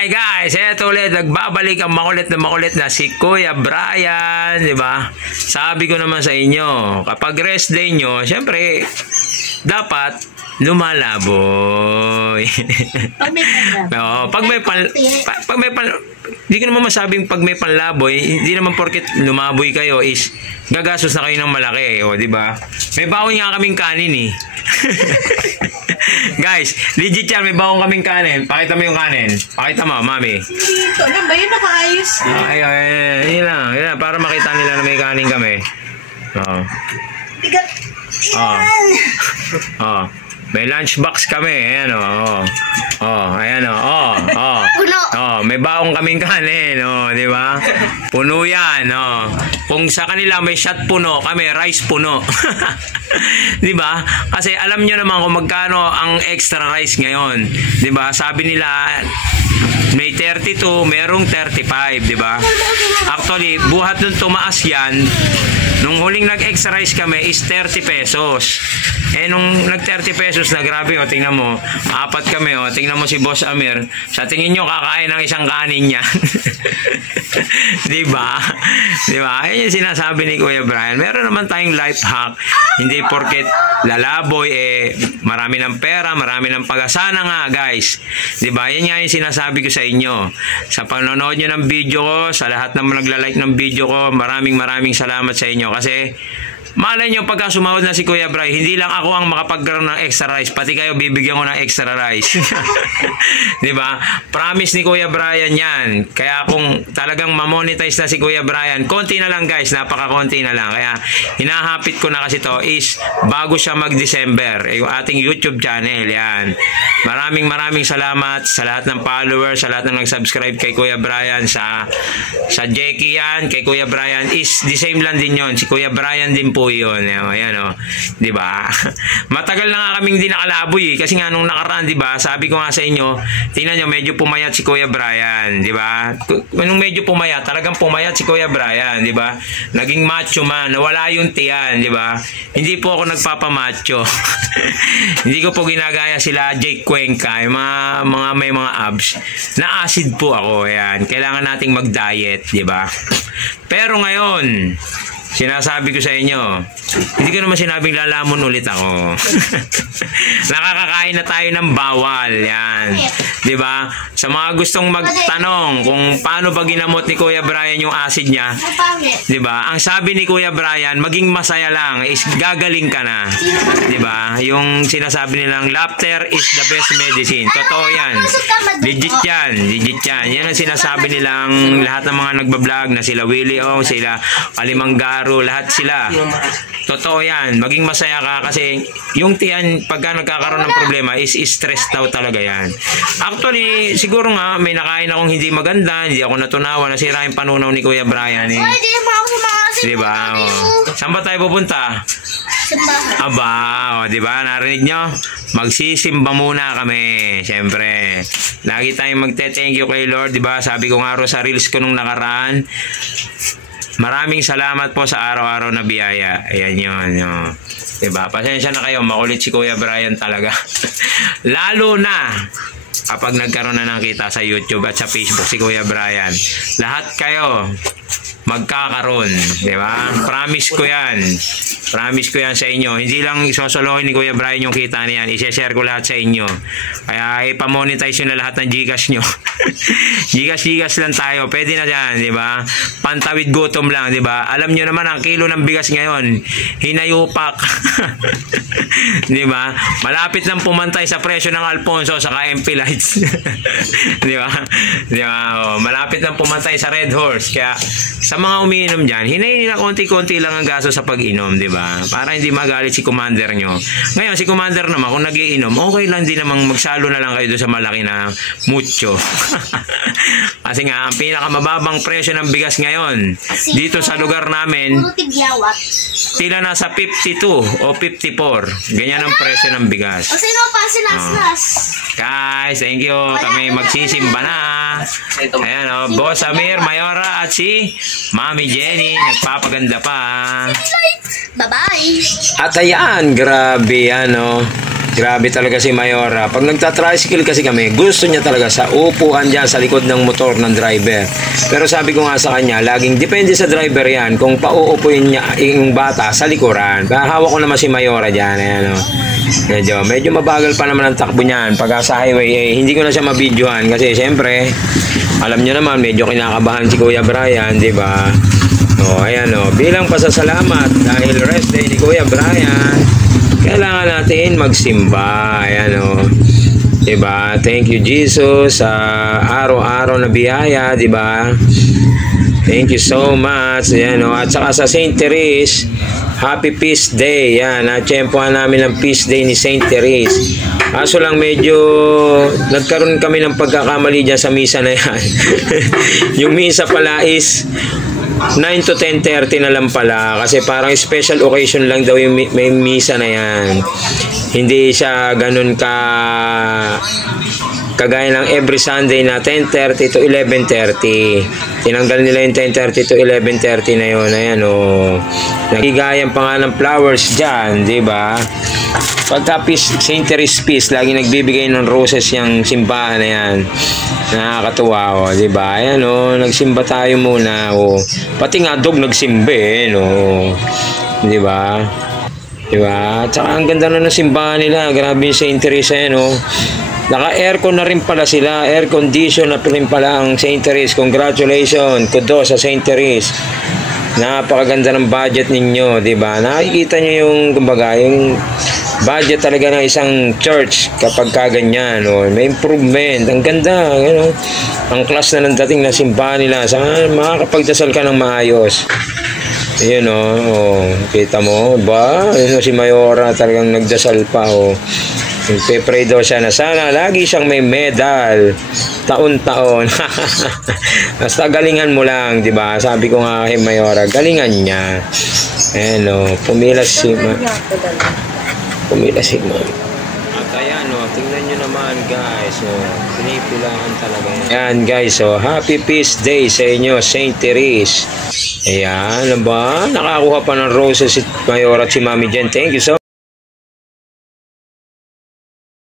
Hi guys, eto ulit, nagbabalik ang makulit na si Kuya Brian, di ba? Sabi ko naman sa inyo, kapag rest day nyo, syempre, dapat lumalaboy. Pag may hindi ko naman masabing pag may panlaboy, hindi naman porket lumaboy kayo is gagastos na kayo ng malaki, o di ba? May baon nga kaming kanin eh. Guys, legit yan, may baon kaming kanin. Pakita mo yung kanin. Pakita mo, mami. Ito lang ba yun? Nakaayos. Yun lang, para makita nila na may kanin kami. Bigat. May lunchbox kami, ayan ayan Puno. may baong kaming kanin, di ba? Puno yan, Kung sa kanila may shot puno, kami rice puno. Di ba? Kasi alam nyo naman kung magkano ang extra rice ngayon. Di ba? Sabi nila may 32, merong 35, di ba? Actually, buhat nung tumaas yan, nung huling nag-extra rice kami is 30 pesos. Nung nag-30 pesos na, grabe, tingnan mo, apat kami, tingnan mo si Boss Amir. Sa tingin nyo, kakain ng isang kanin niya. Diba? Diba? Ayun yung sinasabi ni Kuya Brian. Meron naman tayong life hack. Hindi porket lalaboy, marami ng pera, marami ng pag-asana nga, guys. Diba? Yan nga yung sinasabi ko sa inyo. Sa panonood nyo ng video ko, sa lahat ng nagla-like ng video ko, maraming salamat sa inyo. Kasi, malay nyo, pagka sumahod na si Kuya Brian, hindi lang ako ang makapagkaroon ng extra rice, pati kayo bibigyan ko ng extra rice. Diba? Promise ni Kuya Brian yan. Kaya kung talagang mamonetize na si Kuya Brian, konti na lang guys, napaka-konti na lang. Kaya hinahapit ko na kasi to is bago siya mag-December, yung ating YouTube channel, yan. Maraming salamat sa lahat ng followers, sa lahat ng nag-subscribe kay Kuya Brian, sa Jackie yan, kay Kuya Brian is the same lang din yon. Si Kuya Brian din po yun. Ayan di ba? Matagal na nga kaming di nakalaboy kasi nga nung nakaraan, di ba? Sabi ko nga sa inyo, tingnan nyo, medyo pumayat si Kuya Brian, di ba? Nung medyo pumayat, talagang pumayat si Kuya Brian, di ba? Naging macho man, nawala yung tiyan, di ba? Hindi po ako nagpapamacho. Hindi ko po ginagaya sila Jake Cuenca, yung mga may mga abs. Na acid po ako, ayan. Kailangan nating mag-diet, di ba? Pero ngayon, sinasabi ko sa inyo, hindi ko naman sinabing lalamon ulit ako. Nakakakain na tayo ng bawal, yan. Diba? Sa mga gustong magtanong kung paano ba ginamot ni Kuya Brian yung acid niya, diba? Ang sabi ni Kuya Brian, maging masaya lang, is gagaling ka na. Diba? Yung sinasabi nilang, laughter is the best medicine. Totoo yan. Legit yan. Yan ang sinasabi nilang lahat ng mga nagbablog na sila Willie Ong, sila Alimanggaro, lahat sila. Totoo yan. Maging masaya ka kasi yung tiyan pagka nagkakaroon ng problema is stressed out talaga yan. Actually, siguro nga may nakain akong hindi maganda, hindi ako natunawa, nasira yung panunaw ni Kuya Brian. Diba? Saan ba tayo pupunta? Aba, diba? Narinig nyo? Magsisimba muna kami. Siyempre. Lagi tayong magte-thank you kay Lord, diba? Sabi ko nga sa reels ko nung nakaraan, maraming salamat po sa araw-araw na biyaya. Ayan yun. Diba? Pasensya na kayo. Makulit si Kuya Brian talaga. Lalo na kapag nagkaroon na ng kita sa YouTube at sa Facebook si Kuya Brian. Lahat kayo magkakaroon. Diba? Promise ko yan. Promise ko yan sa inyo. Hindi lang isosolohin ni Kuya Brian yung kita niyan. I-share ko lahat sa inyo. Kaya ipamonetize nyo na lahat ng Gcash nyo. Gcash lang tayo. Pwede na yan, di ba? Pantawid gutom lang, di ba? Alam nyo naman, ang kilo ng bigas ngayon, hinayupak. Di ba? Malapit nang pumantay sa presyo ng Alfonso saka MP Lights. Di ba? Di ba? Malapit nang pumantay sa Red Horse. Kaya sa mga umiinom dyan, hinayin nila konti-konti lang ang gasto sa pag-inom, di ba? Para hindi magalit si Commander nyo. Ngayon, si Commander naman, kung nag-iinom, okay lang din namang magsalo na lang kayo doon sa malaki na mucho. Kasi nga, ang pinakamababang presyo ng bigas ngayon, dito sa lugar namin, tila nasa 52 o 54. Ganyan ang presyo ng bigas. Guys, thank you. Kami magsisimba na. Ayan, Boss Amir, Mayora, at si Mami Jenny, nagpapaganda pa. Bye-bye. At ayan, grabe Grabe talaga si Mayora. Pag nagta-tricycle kasi kami, gusto niya talaga sa upuan dyan sa likod ng motor ng driver. Pero sabi ko nga sa kanya, laging depende sa driver yan kung pauupuin niya yung bata sa likuran. Hawak ko naman si Mayora dyan. Ayan, medyo mabagal pa naman ang takbo niyan. Pag sa highway, hindi ko na siya mabidyohan kasi siyempre, alam niyo naman, medyo kinakabahan si Kuya Brian, di ba? Ayan bilang pasasalamat dahil rest day ni Kuya Brian, kailangan natin magsimba. Ayan diba? Thank you Jesus sa araw-araw na biyaya, diba? Thank you so much. Ayan at saka sa Saint Therese, Happy Peace Day. Yan, na-tsempohan namin ang Peace Day ni Saint Therese. Kaso lang medyo nagkaroon kami ng pagkakamali dyan sa misa na yan. Yung misa pala is 9 to 10:30 na lang pala kasi parang special occasion lang daw yung may misa na yan. Hindi siya ganun kagaya ng every Sunday na 10:30 to 11:30. Tinanggal nila yung 10:30 to 11:30 na yun. Ayan nagigayan pa nga ng flowers dyan, di ba? Pagka Saint Therese Peace, lagi nagbibigay ng roses yung simbahan na yan. Nakakatuwa di ba? Ayan nagsimba tayo muna Pati nga dog nagsimba di ba? Di ba? Tsaka ang ganda na ng simbahan nila. Grabe yung Saint Therese Naka-aircon na rin pala sila. Air condition na rin pala ang Saint Therese. Congratulations. Kudos sa Saint Therese. Napakaganda ng budget ninyo, di ba? Nakikita nyo yung budget talaga ng isang church kapag kaganyan. May improvement. Ang ganda. Ang class na ng dating na simbahan nila. Saka makakapagdasal ka ng maayos. Ayun kita mo ba? Si Mayora talagang nagdasal pa Nagpe-pray daw siya na sana lagi siyang may medal taon-taon. Basta galingan mo lang, di ba? Sabi ko nga kay Mayora, galingan niya. Ayan pumilas si Ma'am. At ayan tingnan nyo naman guys. Pinipilahan talaga yan. Ayan guys Happy Peace Day sa inyo, Saint Therese. Ayan ba? Nakakuha pa ng roses si Mayora at si Mami Jen. Thank you so much.